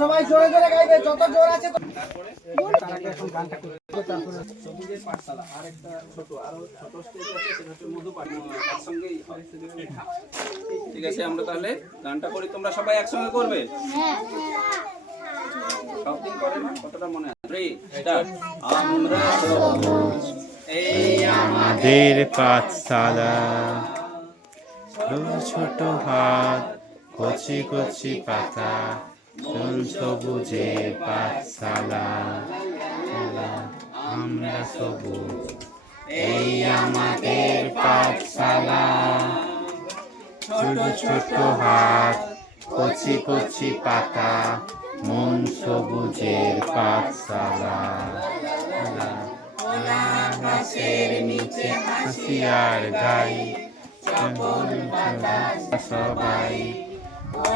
সবাই জোরে জোরে গাইবে যত জোর আছে সবুজের পাঠশালা আর একটা ছোট আরও ছোট স্টেজ আছে সেটা হচ্ছে মধু পাঠ একসঙ্গেই ঠিক আছে আমরা তাহলে গানটা করি তোমরা সবাই একসঙ্গে করবে? সব করে না? কতটা মনে আছে? থ্রি স্টার্ট আমরা সবুজ এই আমাদের পাঠশালা। ছোট হাত কচি কচি পাতা চুল সবুজের পাঠশালা। আমরা সবুজ, এই আমাদের পাঠশালা। ছোট ছোট হাত, কচি কচি পাতা, মন সবুজের পাঠশালা। আকাশের নিচে হাসি আর গাই সবাই।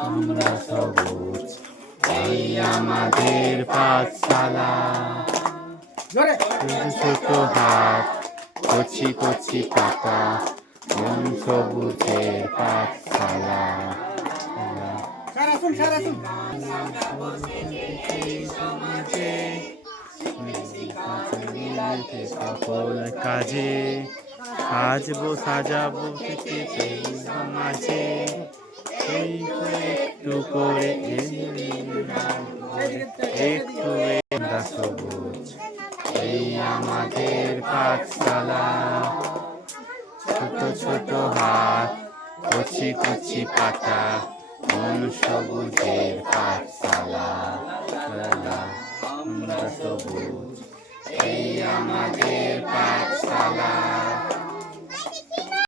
আমরা সবুজ এই আমাদের পাঠশালা ছোট হাত কচি কচি পাতা মন সবুজের পাঠশালা কাজে সাজবো সাজাবো মাঝে এই একটু করে একটু সবুজ। এই আমাদের পাঠশালা। ছোট ছোট হাত, কচি কচি পাতা, মন সবুজের পাঠশালা। সবুজ। এই আমাদের পাঠশালা।